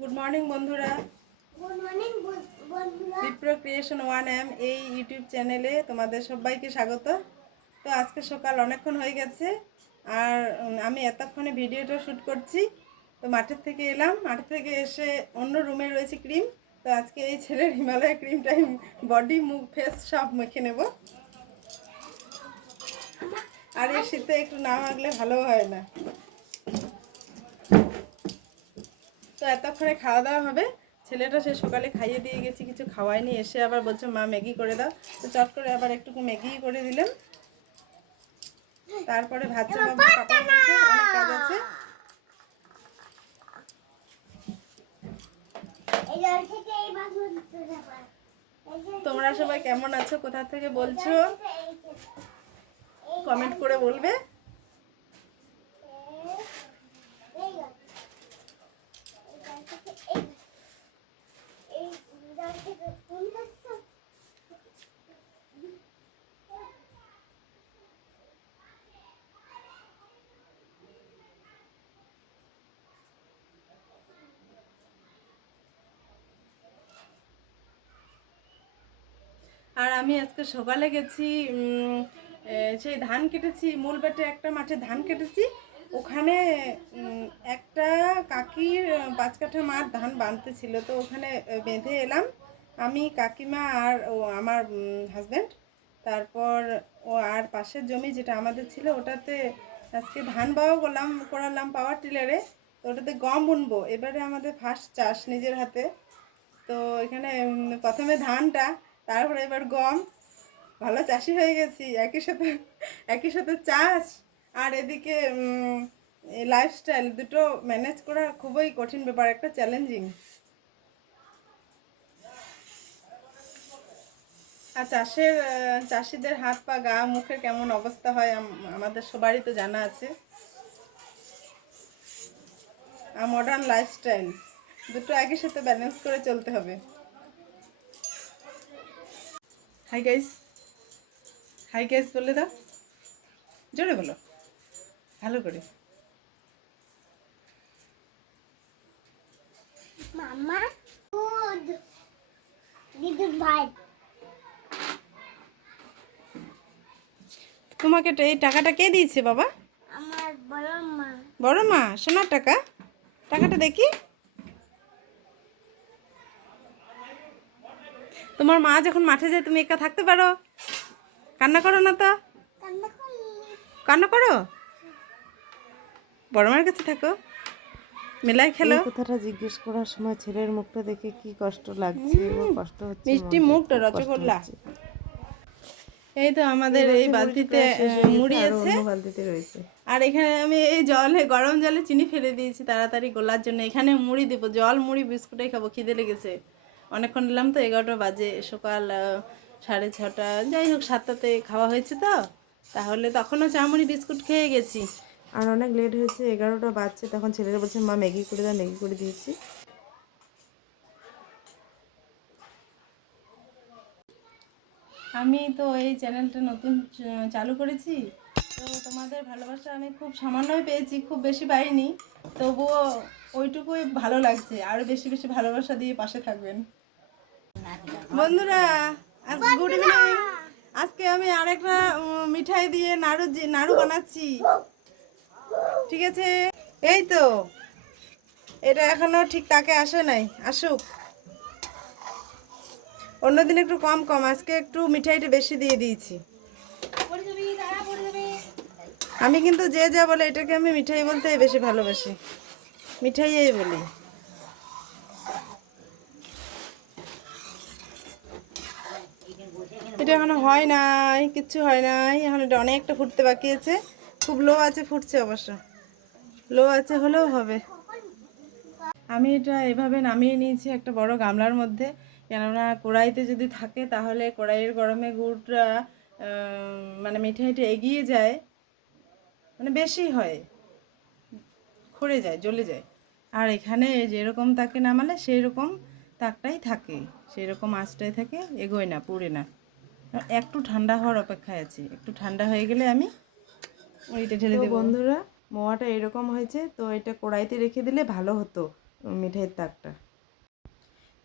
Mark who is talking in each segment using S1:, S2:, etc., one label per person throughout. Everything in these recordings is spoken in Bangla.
S1: গুড মর্নিং বন্ধুরা। বিপ্রো ক্রিয়েশন ওয়ান এম এই ইউটিউব চ্যানেলে তোমাদের সবাইকে স্বাগত। তো আজকে সকাল অনেকক্ষণ হয়ে গেছে আর আমি এতক্ষণে ভিডিওটা শ্যুট করছি। তো মাঠের থেকে এলাম মাঠ থেকে এসে অন্য রুমে রয়েছে ক্রিম। তো আজকে এই ছেলের হিমালয় ক্রিমটা বডি মুখ ফেস সব মেখে নেব। আর এই শীতে একটু না মাখলে ভালো হয় না। তো এতক্ষণে খাওয়া দাওয়া হবে। ছেলেটা সে সকালে খাইয়ে দিয়ে গেছি কিছু খাওয়ায়নি এসে আবার বলছে মা ম্যাগি করে দাও। তো চট করে আবার একটুকু ম্যাগি করে দিলাম। তারপরে ভাত অনেক কাজ আছে। তোমরা সবাই কেমন আছো কোথা থেকে বলছো? কমেন্ট করে বলবে
S2: এই জল। এই জল থেকে এই এই জল থেকে কোন গাছটা?
S1: আর আমি আজকে সকালে গেছি সেই ধান কেটেছি, মূল বেটে একটা মাঠে ধান কেটেছি। ওখানে একটা কাকির পাঁচ কাঠা মাঠ ধান বাঁধতে ছিল, তো ওখানে বেঁধে এলাম। আমি, কাকিমা আর ও, আমার হাজব্যান্ড তারপর ও আর পাশের জমি যেটা আমাদের ছিল, ওটাতে আজকে ধান বাও করলাম করালাম পাওয়ার টিলারে তো ওটাতে গম বুনবো। এবারে আমাদের ফার্স্ট চাষ নিজের হাতে। তো এখানে প্রথমে ধানটা তারপরে এবার গম। ভালো চাষি হয়ে গেছি, একই সাথে একই সাথে চাষ। আর এদিকে লাইফস্টাইল দুটো ম্যানেজ করা খুবই কঠিন ব্যাপার, একটা চ্যালেঞ্জিং আর চাষের চাষিদের হাত পা, গা, মুখের কেমন অবস্থা হয় আমাদের সবারই তো জানা আছে। আর মডার্ন লাইফস্টাইল দুটো একই সাথে ব্যালেন্স করে চলতে হবে। হাই গাইস হাই গাইস বলে দাও। জোরে বলো। ভালো করে।
S2: মামা ভাই।
S1: তোমাকে এই টাকাটা কে দিয়েছে বাবা?
S2: আমার বড় মা।
S1: বড় মা? সোনার টাকা? টাকাটা দেখি। তোমার মা যখন মাঠে যায় তুমি একা থাকতে পারো। কান্না করো না তো।
S2: কান্না করো।
S1: বড় মার কাছে থাকো। মেলায় খেলো।
S3: এই কথাটা জিজ্ঞেস করার সময় ছেলের মুখটা দেখে কি কষ্ট লাগছে কষ্ট হচ্ছে
S1: মিষ্টি মুখটা রসগোল্লা এই তো আমাদের এই বালতিতে মুড়ি
S3: আর
S1: আছে।
S3: বালতিতে রয়েছে।
S1: আর এখানে আমি এই জলে গরম জলে চিনি ফেলে দিয়েছি তাড়াতাড়ি গোলার জন্য। এখানে মুড়ি দেবো জল মুড়ি বিস্কুটাই খাব খিদে লেগেছে। অনেকক্ষণ নিলাম তো এগারোটা বাজে সকাল সাড়ে ছটা যাই হোক সাতটাতে খাওয়া হয়েছে তো। তাহলে তখনও চা মুড়ি বিস্কুট খেয়ে গেছি।
S3: আর অনেক লেট হয়েছে এগারোটা বাজছে তখন ছেলেরা বলছে মা ম্যাগি করে দাও ম্যাগি করে দিয়েছি।
S1: আমি তো এই চ্যানেলটা নতুন চালু করেছি। তো তোমাদের ভালোবাসা আমি খুব সামান্যই পেয়েছি খুব বেশি পাইনি। তবুও ওইটুকুই ভালো লাগছে আরও বেশি বেশি ভালোবাসা দিয়ে পাশে থাকবেন। বন্ধুরা গুড ইভিনিং আজকে আমি আরেকটা মিঠাই দিয়ে নাড়ু নাড়ু বানাচ্ছি। ঠিক আছে? এই তো। এটা এখনও ঠিক তাকে আসে নাই। আসুক। অন্যদিন একটু কম কম। আজকে একটু মিঠাইটা বেশি দিয়ে দিয়েছি। আমি কিন্তু যে যা বলে এটাকে আমি মিঠাই বলতে বেশি ভালোবাসি। মিঠাইই বলি। এটা এখনও হয় নাই, কিচ্ছু হয় নাই। এখন এটা অনেকটা ফুটতে বাকি আছে। খুব লো আছে, ফুটছে অবশ্য। লো আছে হলেও হবে। আমি এটা এভাবে নামিয়ে নিয়েছি একটা বড় গামলার মধ্যে। কেননা কড়াইতে যদি থাকে, তাহলে কড়াইয়ের গরমে গুড়টা মানে মিঠাইটা এগিয়ে যায়। মানে বেশি হয়। খড়ে যায়, জ্বলে যায়। আর এখানে যেরকম তাকে নামালে সেই রকম তাকটাই থাকে। সেই রকম আঁচটাই থাকে, এগোয় না, পুড়ে না। একটু ঠান্ডা হওয়ার অপেক্ষায় আছি। একটু ঠান্ডা হয়ে গেলে আমি ওইটা ঢেলে দেবো।
S3: বন্ধুরা মোয়াটা এরকম হয়েছে তো এটা কড়াইতে রেখে দিলে ভালো হতো মিঠাইয়ের তাকটা।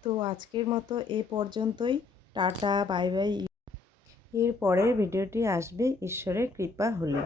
S3: তো আজকের মতো এ পর্যন্তই। Tata bye bye. এর পরের ভিডিওটি আসবে ঈশ্বরের কৃপা হলে।